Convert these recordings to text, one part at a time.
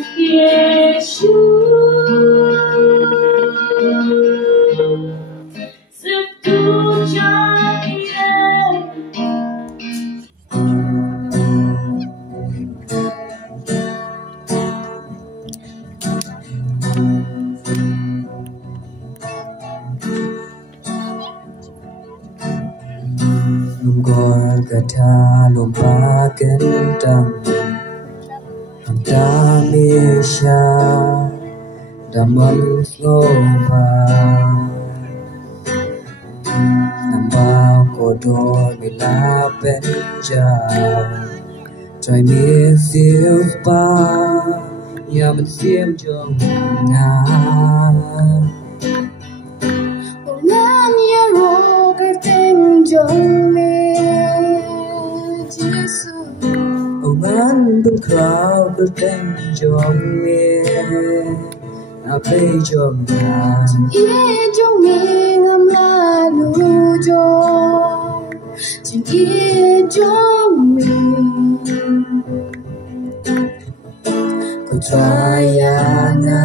Yesus setuju Lumgol kata lomba kentang Damisya Damal sloba Nambah kodol bila penja Try me feel pa Ya mình xiêm trong ngàn Ngan ya ro cái tên trong mê Giêsu Ngan bên khảo cái tên trong miền Ape trong ngàn Ye trong mê ngâm la nu cho Chừng ye trong mê Ku trayana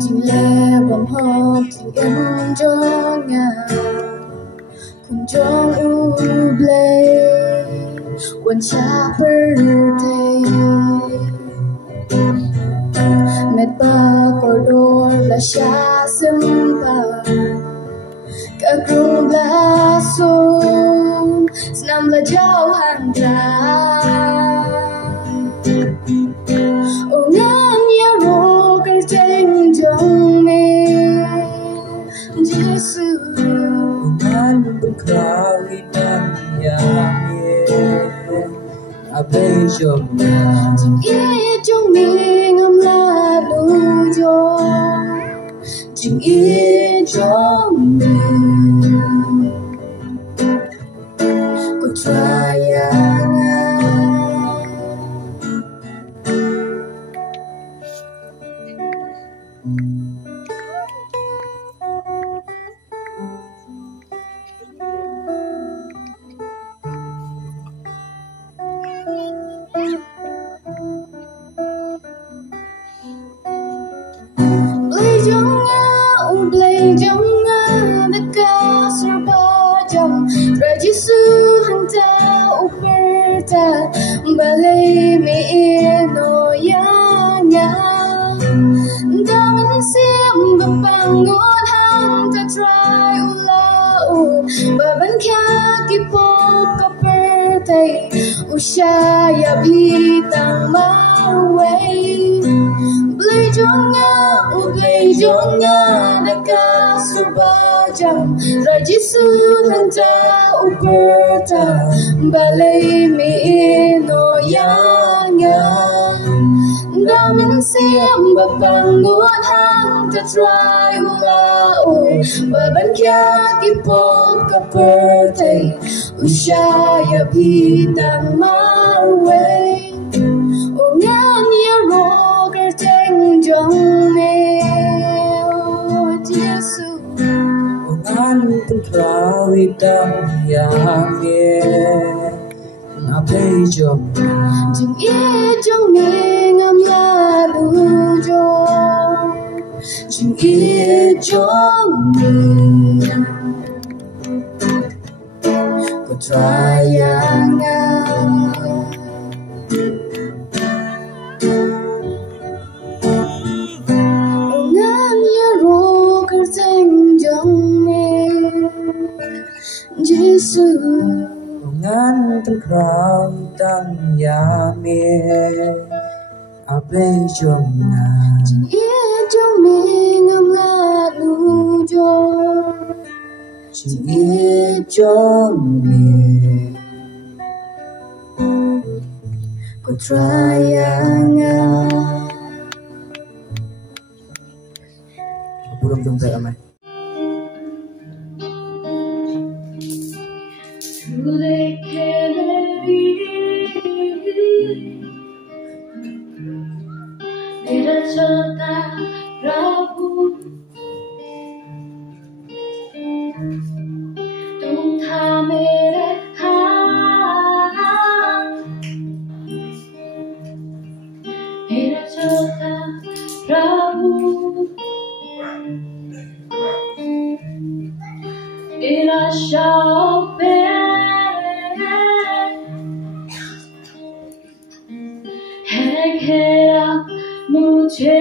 Chừng lẹ bầm hộp chừng em cho ngà Cùng trong u blê One birthday Met ba cordor la sha simpa Ka krum la sum Snam la jau han tra O ngan ya ro cái tên trong mê Giêsu Ngan bên khảo cái tên ya miền Ape trong ngàn Ye trong mê ngâm la lu cho Chừng ye trong mê Ku trayana Blay trong nga the castle ba jam Rajisu hanta uperta balay mi no ya nya Daman sim babangon hang ta try ula baban kya ki pop ka birthday ushaya bitang marway Blay trong nga Naka subajam Rajisu hanta uperta Balay mi no yanga Damin siyam babangon hang ta try ulaun Baban kya kipog ka birthday Ushaya pitang marway O ngan ya roger teng jong me Ngan bên khảo cái tên ya miền Ape trong ngàn Chừng ye trong mê ngâm la lu cho Chừng ye trong mê Ku trayana Ngan ya ro cái tên trong mê Giêsu Ngan bên khảo tên ya miền Ape trong ngàn Chừng ye trong mê ngâm la lu cho Chừng ye trong miền Ku trayana Belum jumpa aman Mera chota Prabhu तुम था मेरे हाथ मुझे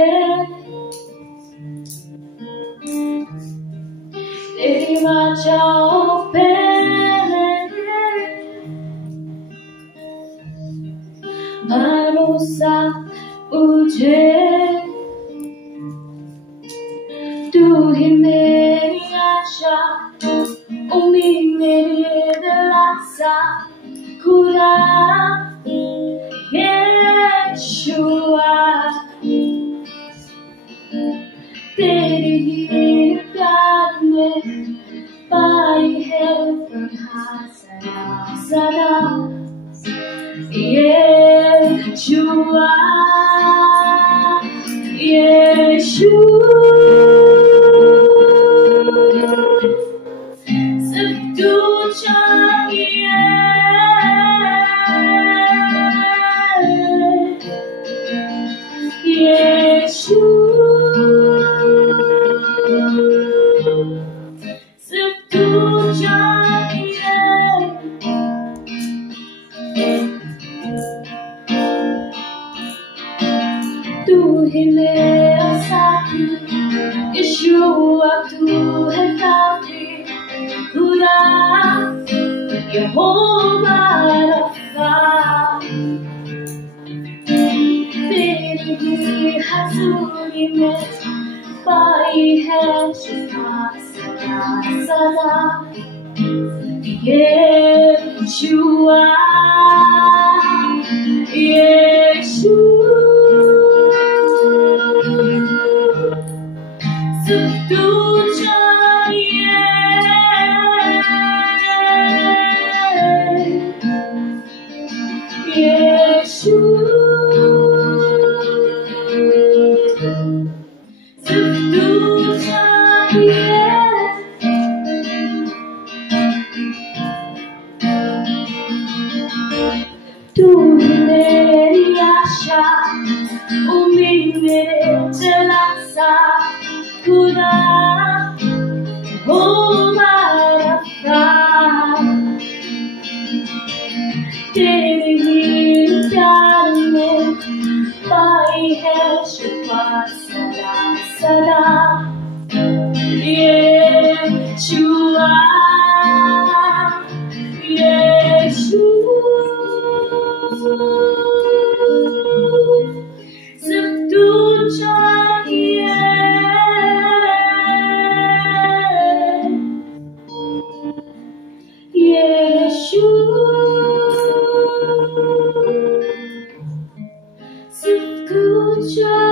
तेरी वाचाओं पे भरोसा मुझे, तू ही मेरी आशा, उम्मीद मेरी दिलासा, खुदा यीशुआ, तेरी ही प्यार में पाई है पनाह सदा यीशुआ, यीशु सिर्फ तू चाहिए, यीशु सिर्फ तू चाहिए, तू ही मेरा साथी यीशुआ, तू है काफी, खुदा यहोवा रफ़ा, तेरी ही हज़ूरी में पाई है शिफ़ा सदा सदा यीशुआ, यीशु सिर्फ तू चाहिए, यीशु सिर्फ तू चाहिए, तू ही मेरी आशा, उम्मीद मेरे दिलासा, खुदा यहोवा रफ़ा, तेरे ही प्यार में पाई है शिफ़ा सदा सदा यीशुआ, यीशु सिर्फ तू चाहिए, यीशु सिर्फ तू चाहिए।